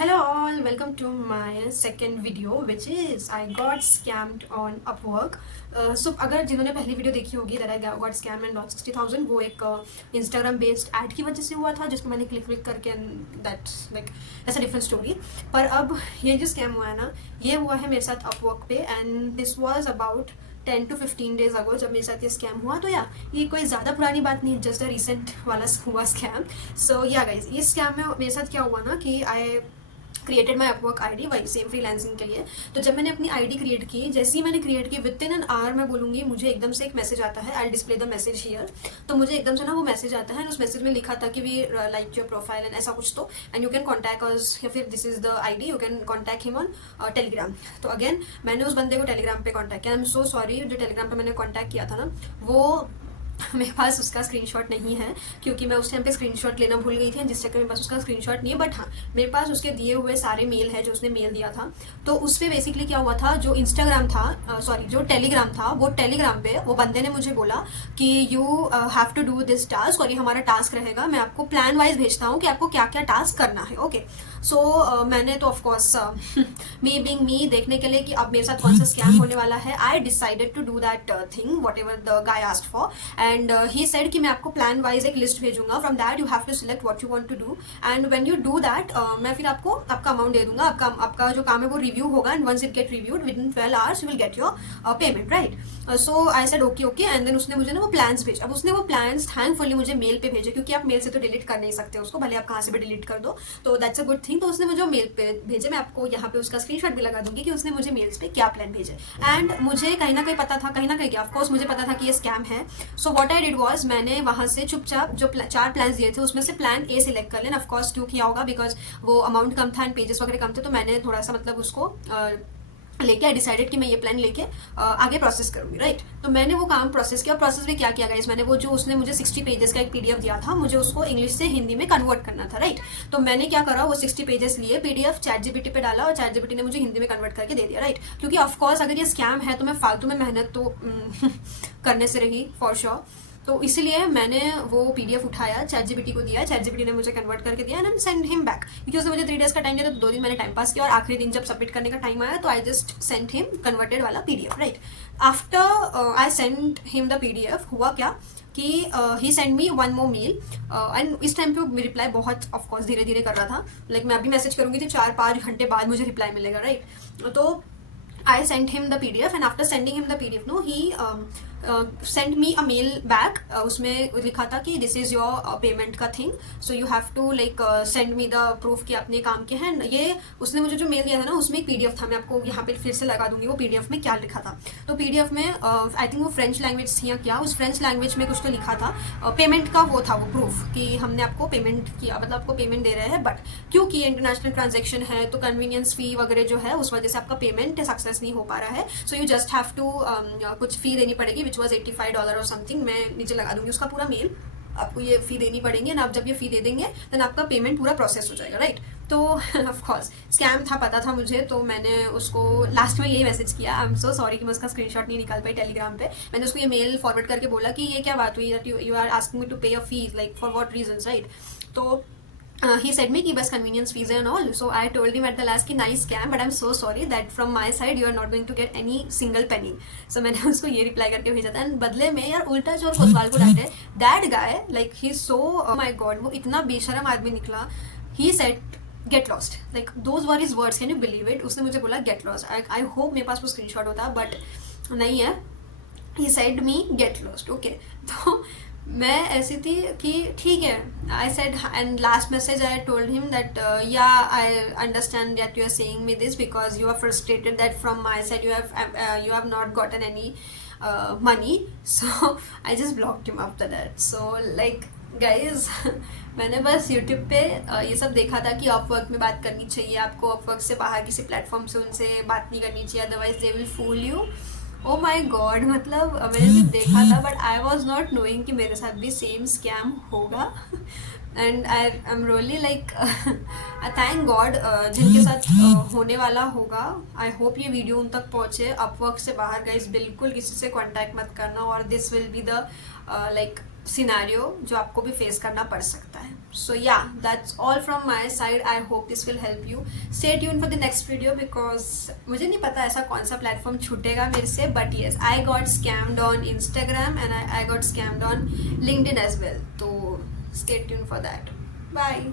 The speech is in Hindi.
Hello all, welcome to my second video which is I got scammed on Upwork. So अगर जिन्होंने पहली वीडियो देखी होगी that I got scammed and lost 60,000 वो एक Instagram based ad की वजह से हुआ था जिसमें मैंने क्लिक करके and that's like that's a different story. पर अब ये जो स्कैम हुआ है ना, ये हुआ है मेरे साथ Upwork पे and this was about 10 to 15 days ago जब मेरे साथ ये स्कैम हुआ. तो या ये कोई ज़्यादा पुरानी बात नहीं, जस्ट अ रिसेंट वाला हुआ स्कैम. सो या गाइज, ये स्कैम में मेरे साथ क्या हुआ ना कि I created my Upwork ID वही सेम फ्रीलांसिंग के लिए. तो जब मैंने अपनी आईडी क्रिएट की, जैसे ही मैंने क्रिएट की विद इन एन आवर मैं बोलूँगी मुझे एकदम से एक मैसेज आता है. आई डिस्प्ले द मैसेज हियर. तो मुझे एकदम से ना वो मैसेज आता है, उस मैसेज में लिखा था कि we like your profile and ऐसा कुछ तो and you can contact us या फिर this is the ID you can contact him on Telegram. तो अगेन मैंने उस बंदे को टेलीग्राम पे कॉन्टैक्ट किया. आई एम सो सॉरी, जो टेलीग्राम पे मैंने कॉन्टैक्ट किया था ना वो मेरे पास उसका स्क्रीनशॉट नहीं है क्योंकि मैं उस टाइम पे स्क्रीनशॉट लेना भूल गई थी जिस चक्कर मेरे पास उसका स्क्रीनशॉट नहीं है. बट हाँ, मेरे पास उसके दिए हुए सारे मेल है जो उसने मेल दिया था. तो उस पर बेसिकली क्या हुआ था, जो इंस्टाग्राम था जो टेलीग्राम था, वो टेलीग्राम पे वो बंदे ने मुझे बोला कि you have to do this task और ये हमारा टास्क रहेगा, मैं आपको प्लान वाइज भेजता हूँ कि आपको क्या क्या टास्क करना है. ओके. सो मैंने तो ऑफकोर्स मी बिंग मी देखने के लिए कि अब मेरे साथ कौन सा स्कैम होने वाला है, I decided to do that thing whatever the guy asked for. And he said कि मैं आपको प्लान वाइज एक लिस्ट भेजूंगा, from that you have to select what you want to do and when you do that मैं फिर आपको आपका अमाउंट दे दूंगा. आपका जो काम है वो रिव्यू होगा and once it get reviewed within 12 hours you will get your payment, right. So I said okay okay and then उसने मुझे ना वो प्लान्स भेजे. अब उसने वो प्लान्स थैंकफुली मुझे मेल पे भेजे क्योंकि आप मेल से तो डिलीट कर नहीं सकते उसको, भले आप कहाँ से भी डिलीट कर दो. तो दैट्स अ गुड थिंग. तो उसने मुझे मेल पे भेजे. मैं आपको यहाँ पे उसका स्क्रीनशॉट भी लगा दूंगी कि उसने मुझे मेल्स पे क्या प्लान भेजे. एंड मुझे कहीं ना कहीं पता था, कहीं ना कहीं क्या ऑफकोर्स मुझे पता था कि ये स्कैम है. So what I did was, मैंने वहाँ से चुपचाप जो 4 प्लान दिए थे उसमें से प्लान ए सिलेक्ट कर लेना. ऑफकोर्स क्यों किया होगा, बिकॉज वो अमाउंट कम था एंड पेजेस वगैरह कम थे. तो मैंने थोड़ा सा मतलब उसको लेके आई डिसाइडेड कि मैं ये प्लान लेके आगे प्रोसेस करूंगी, राइट. तो मैंने वो काम प्रोसेस किया. प्रोसेस में क्या किया गाइस, मैंने वो जो उसने मुझे 60 पेजेस का एक पीडीएफ दिया था, मुझे उसको इंग्लिश से हिंदी में कन्वर्ट करना था, राइट. तो मैंने क्या करा, वो 60 पेजेस लिए, पीडीएफ चैट जीपीटी पे डाला और चैट जीपीटी ने मुझे हिंदी में कन्वर्ट करके दे दिया, राइट. क्योंकि ऑफकोर्स अगर ये स्कैम है तो मैं फालतू में मेहनत तो करने से रही फॉर श्योर. तो इसीलिए मैंने वो पीडीएफ उठाया, चैट जीपीटी को दिया, चैट जीपीटी ने मुझे कन्वर्ट करके दिया एंड सेंड हिम बैक. क्योंकि उसने मुझे 3 डेज का टाइम दिया, तो 2 दिन मैंने टाइम पास किया और आखिरी दिन जब सबमिट करने का टाइम आया तो I just send him converted वाला PDF, right. After I send him the PDF, हुआ क्या कि he send me 1 more mail and इस टाइम पे वो रिप्लाई बहुत ऑफकोर्स धीरे धीरे कर रहा था. लाइक मैं अभी मैसेज करूंगी तो 4-5 घंटे बाद मुझे रिप्लाई मिलेगा, राइट. तो I sent him the PDF and after sending him the PDF, no, he sent me a mail back. उसमें लिखा था कि this is your payment का thing, so you have to like send me the proof कि अपने काम के हैं. ये उसने मुझे जो मेल दिया था ना उसमें एक PDF था, मैं आपको यहाँ पे फिर से लगा दूंगी वो PDF में क्या लिखा था. तो PDF में आई थिंक वो फ्रेंच लैंग्वेज थी या क्या, उस फ्रेंच लैंग्वेज में कुछ तो लिखा था. पेमेंट का वो था वो प्रूफ कि हमने आपको पेमेंट किया, मतलब आपको पेमेंट दे रहे हैं, बट क्योंकि इंटरनेशनल ट्रांजेक्शन है तो कन्वीनियंस फी वगैरह जो है उस वजह से आपका पेमेंट सक्सेस नहीं हो पा रहा है. So you just have to कुछ फी देनी पड़ेगी विच वॉज $85 और समथिंग. मैं नीचे लगा दूंगी उसका पूरा मेल. आपको ये फी देनी पड़ेगी एंड आप जब ये फी दे देंगे देन आपका पेमेंट पूरा प्रोसेस हो जाएगा, राइट. तो ऑफकोर्स स्कैम था, पता था मुझे. तो मैंने उसको लास्ट में यही मैसेज किया, आई एम सो सॉरी कि मैं उसका स्क्रीनशॉट नहीं निकाल पाई टेलीग्राम पे. मैंने उसको ये मेल फॉरवर्ड करके बोला कि ये क्या बात हुई that you are asking me to pay a fee, like for what reasons, right. तो he said me कि बस convenience fees and all. So I told him at the last कि nice scam but I'm so sorry that from my side you are not going to get any single penny. So मैंने उसको ये reply करके भेजा था. And बदले में यार उल्टा चोर कोतवाल को डांटे. That guy like he's so oh my god, वो इतना बेशरम आदमी निकला. He said get lost, like those were his words, can you believe it. उसने मुझे बोला get lost. I hope मेरे पास वो screenshot होता but नहीं है. He said me get lost, okay. तो मैं ऐसी थी कि ठीक है. I said and last message I told him that yeah I understand that you are saying me this because you are frustrated that from my side you have not gotten any money. So I just blocked him after that. So like guys मैंने बस यूट्यूब पे ये सब देखा था कि अपवर्क में बात करनी चाहिए आपको, अपवर्क से बाहर किसी प्लेटफॉर्म से उनसे बात नहीं करनी चाहिए, otherwise they will fool you. Oh my God, मतलब मैंने सिर्फ देखा था but I was not knowing कि मेरे साथ भी सेम स्कैम होगा. And I am really like thank God जिनके साथ होने वाला होगा. आई होप ये वीडियो उन तक पहुँचे. अपवर्क से बाहर गाइस बिल्कुल किसी से कॉन्टैक्ट मत करना और this will be the like scenario जो आपको भी फेस करना पड़ सकता है. सो या that's all from my side. I hope this will help you. Stay tune for the next video because मुझे नहीं पता ऐसा कौन सा प्लेटफॉर्म छूटेगा मेरे से, but yes I got scammed on Instagram and I got scammed on LinkedIn as well. तो stay tune for that. Bye.